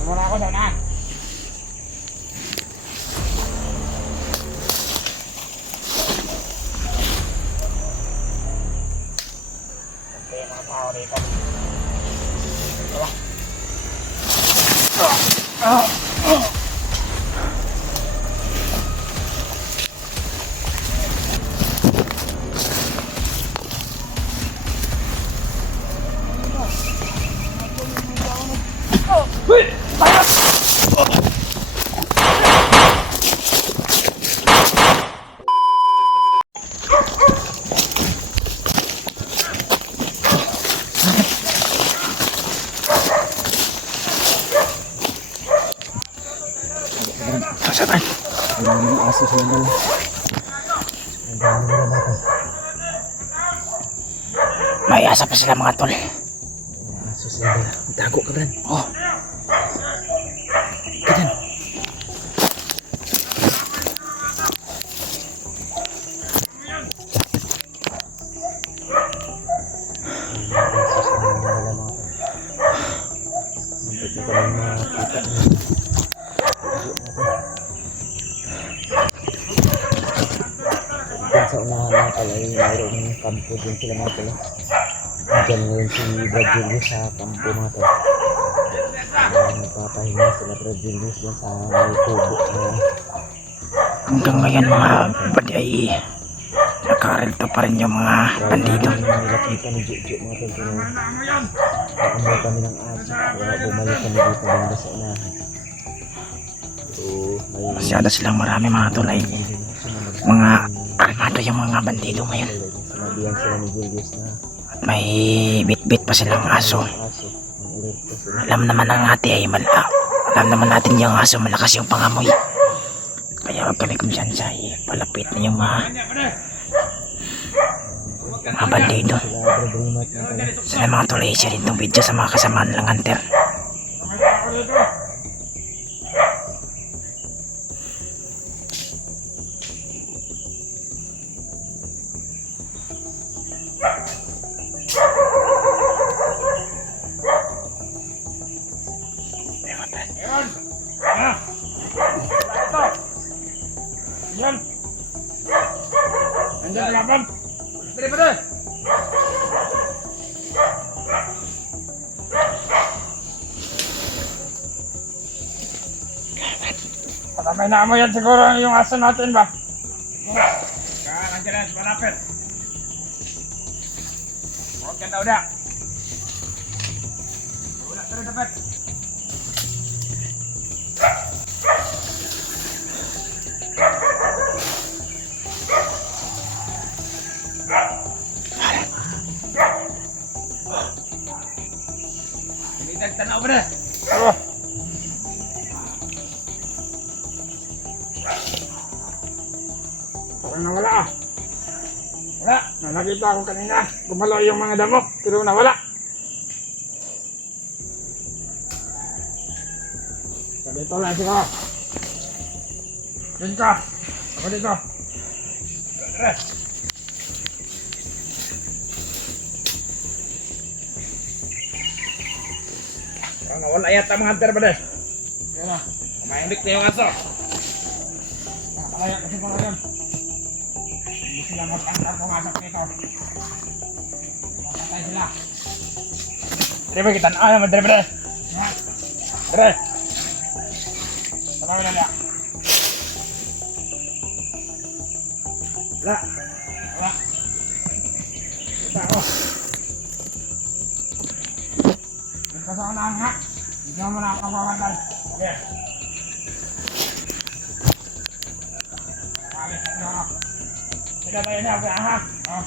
Muna ako doon, ha? Okay, mga tao dito. Diba? Saan? Ang dami ng aso sa dala. Ang dami nila natin. May asa pa sila mga tol. Ang aso sa dala. Tago ka Bran. Oh. Ganyan. Ang aso sa dala mga tol. Hindi ko lang makita niya. Diyan sa unahan na pala ay mayroong kampo din sila mga tol. Diyan ngayon si Brad Julius sa kampo mga tol. Nagpapahinga sila Brad Julius dyan sa may tubo. Hanggang ngayon mga badi ay nakarelto pa rin yung mga bandido. Nilapitan ni Juju mga tol. Pero naamoy kami ng aso. Kaya bumalik kami dito banda sa unahan. So may Masyado silang marami mga tol ay mga armado yung mga bandido ngayon. sinabihan sila ni Julius na At may bit-bit pa silang aso. aso. Ang alerto sila. Alam naman ng ate ay alam naman natin yung aso malakas yung pangamoy. Kaya huwag kami kumpiyansa ay palapit na yung mga bandido. Sila Brad Rimat na tayo. Sana mga tol ay share itong video sa mga kasamaan lang hunter. Ayun! Ah! Ito! Yan! Nandiyan sa laban! Pwede, pwede! Patamay na mo yan siguro yung aso natin ba? Kaya nandiyan na, malapit! Huwag ka daw na! Wala, tara dapat! Tanaw ba na? Oh. Parang nawala ah. Wala. Nakita ako kanina. Gumalaw yung mga damo. Pero nawala. So dito lang siguro. Dito ka. Ako dito. Nawala yata mga hunter ba deh? Kaya na, kumaindik na yung aso. Nakakalaya kasi pala yun. Hindi sila mag-antar pumasok dito. Masatay sila. Dere ba kita na naman, dere ba deh? Dere! Sama ka na niya. Wala. Wala. Kita ako. Kasama na ha. Hindi mo na kapapantay. Okay. Sige tayo na. Ha? Oh.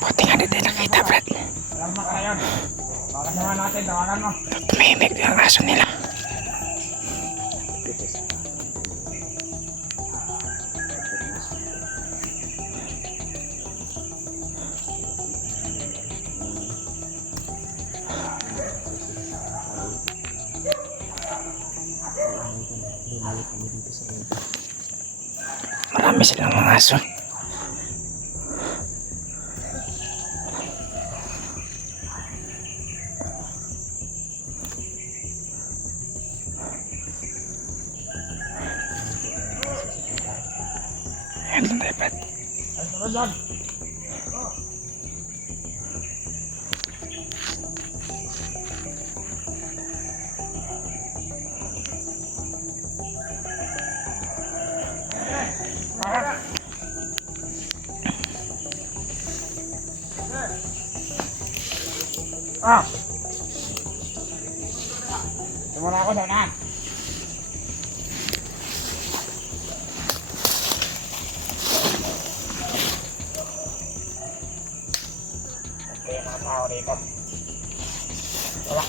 Buti nga dito nakita Brad. Alam mo ka yun. Baka naman natin. Tawagan mo. Tumimik yung aso nila. Marami silang mga aso. dyan. Ah! Tumula ako doon, ha? Okay, mga tao dito. Tara.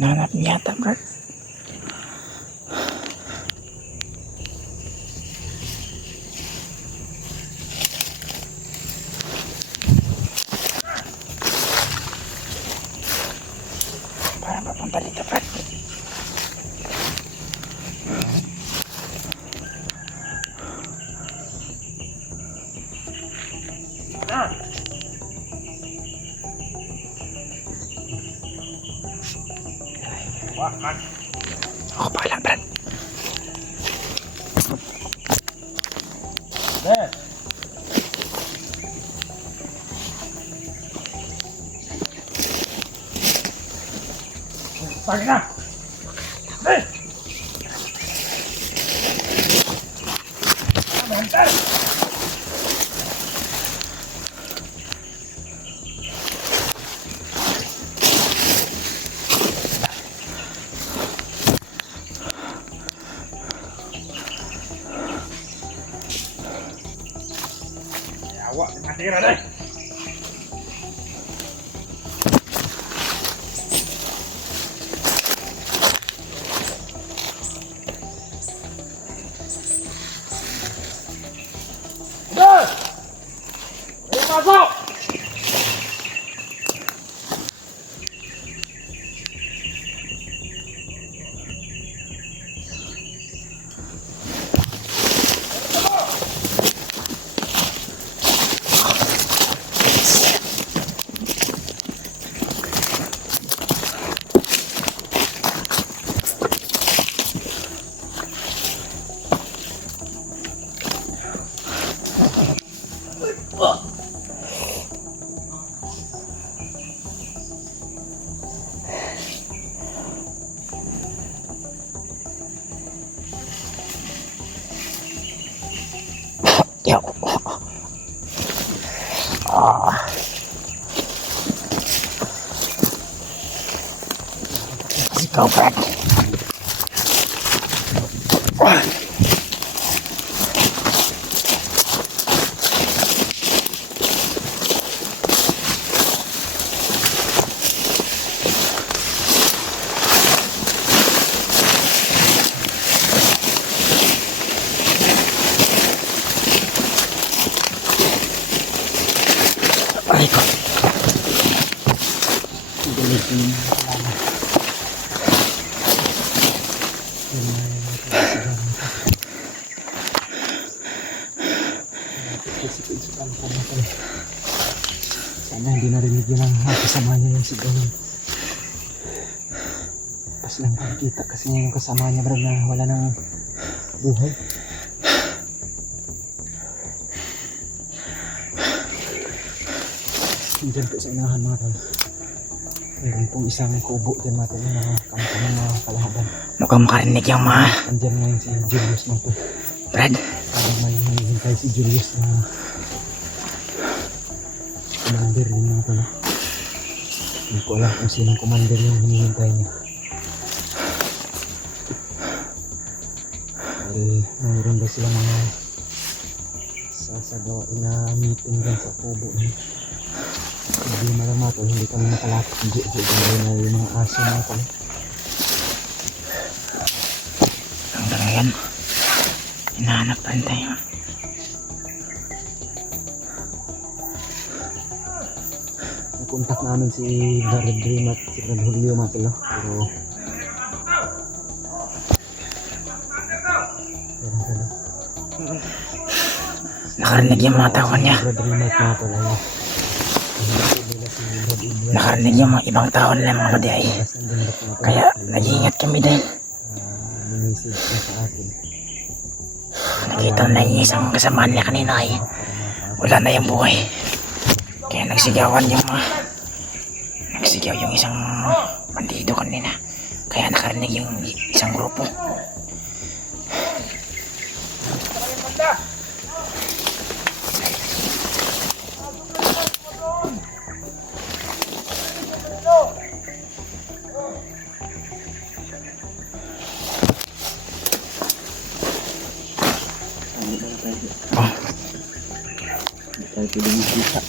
Nahanap niya yata, Brad. Parang papunta dito, Brad. Wah, kan. Ako pala, Brad. Deh. Sakit na. Deh. Bentar. Awak mati kena deh. Udah. Ayo masuk. Yo. Let's go, Brad. Aray ko. Sana hindi narinig yun ang kasama niya yung sigaw niya. Pas lang nakikita kasi niya yung kasama niya, Brad, na wala nang buhay. Diyan po sa unahan, mga tol. Meron pong isang kubo dyan, mga tol, na kampo ng mga kalaban. Mukhang makarinig yung mga... Andyan ngayon si Julius, mga tol. Brad. Parang may hinihintay si Julius na commander din, mga tol. Hindi ko alam kung sinong commander yung hinihintay niya. Dahil mayroon ba sila mga sasagawain na meeting dyan sa kubo niya. Hindi malamat o hindi kami nakalapit ng Jojo na yung mga aso, mga tol. Hanggang ngayon, hinahanap pa rin tayo. contact namin si Brad Dream at si Brad Julio mga tol, no? Nakarinig yung mga tawon niya. Brad Dream at mga tol, ayun. Nakarinig yung mga ibang tao nila mga buddy ay. Kaya nag-iingat kami din. Minisig na sa atin. Nakita na yung isang kasamaan niya kanina ay wala na yung buhay. Kaya nagsigawan yung nagsigaw yung isang bandido kanina. Kaya nakarinig yung isang grupo. Tayo pwede makita.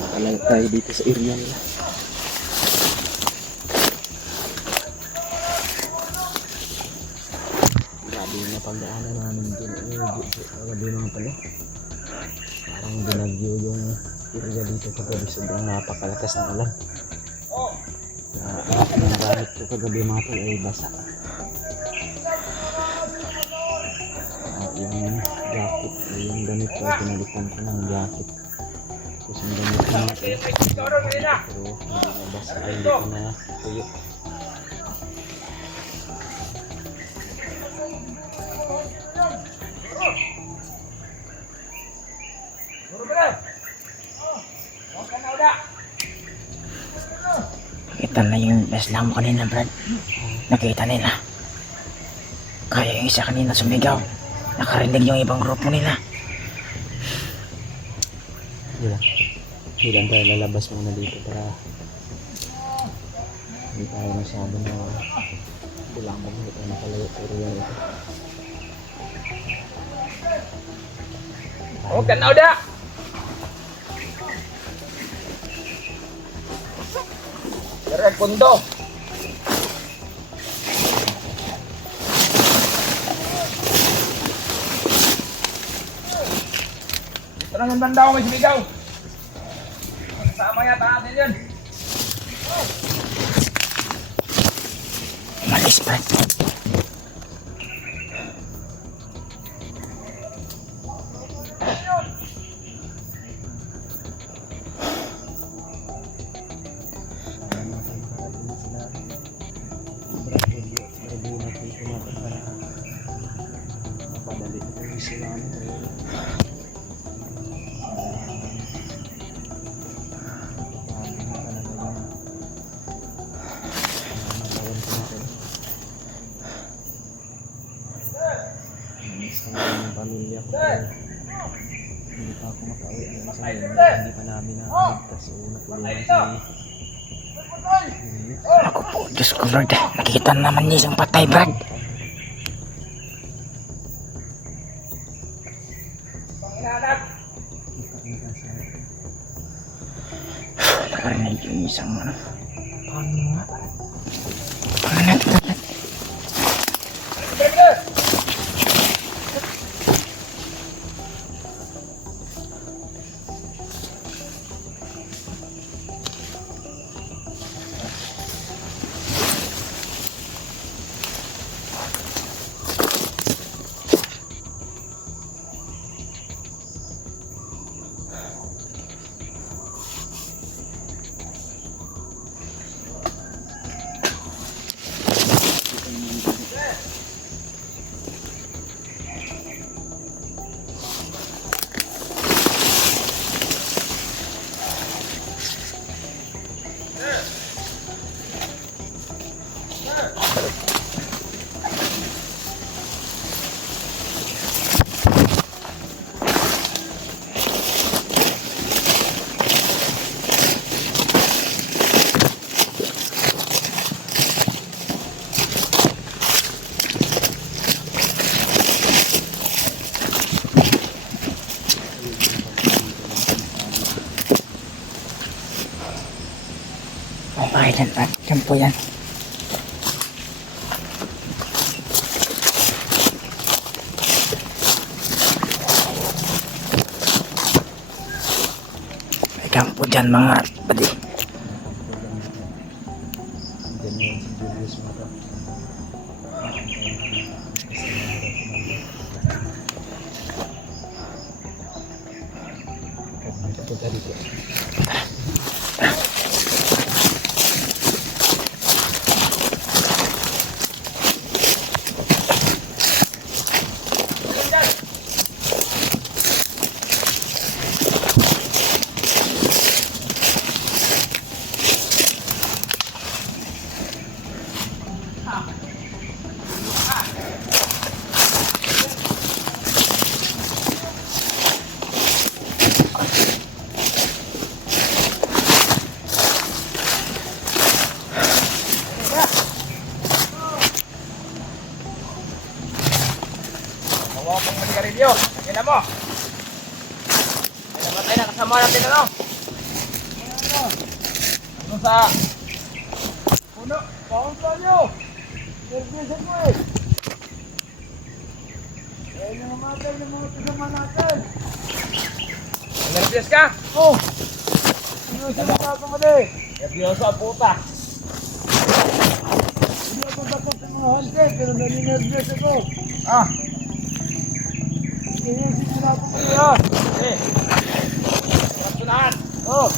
Nakalayo tayo dito sa area nila. Grabe yung napagdaanan namin din. Grabe mga pala. Parang binagyo yung area dito kagabi. Sobrang napakalakas ng ulan. Lahat ng gamit ko kagabi mga pala ay basa. Yung jacket, yung damit ko, pinalitan ko ng jacket. Tapos yung damit ko mga pero hindi na basa, ay hindi ko na tuyo. Nakita na yung Islam kanina, Brad. Nakita nila. Kaya yung isa kanina sumigaw. Nakarinig yung ibang grupo nila. Hindi tayo lalabas muna dito para hindi tayo masyado na bulambog, hindi tayo makalayo sa area ito. Oh, kan udah. Direct pundo. Tenang yung banda ko may sumigaw. Kasama yata natin yun. Malis, Brad. Sa pamilya ko, hindi pa ako makauwi hanggang sa ngayon, hindi pa namin nakaligtas o natulungan Ako po, Diyos ko Lord. Nakita naman niya isang patay, Brad. Nakarinig yung isang pangalan, Brad. Island at dyan po yan. May campo dyan mga pati. Julius mo ito. Punta dito. Bawa pang manigarilyo. Tingnan mo. Ay namatay na kasama natin ano. Ano sa puno? Bawang sa nyo. Nervyosan mo eh. Eh, nangamatay ng mga kasama natin. Nervyos ka? Oo. Ano sa mga kamali? Nervyoso ang puta. Hindi ako takot sa mga hunted, pero naninervyos ako. Ah. Inisip mo na ako kayo. Eh. Sarap tunahan. Oh.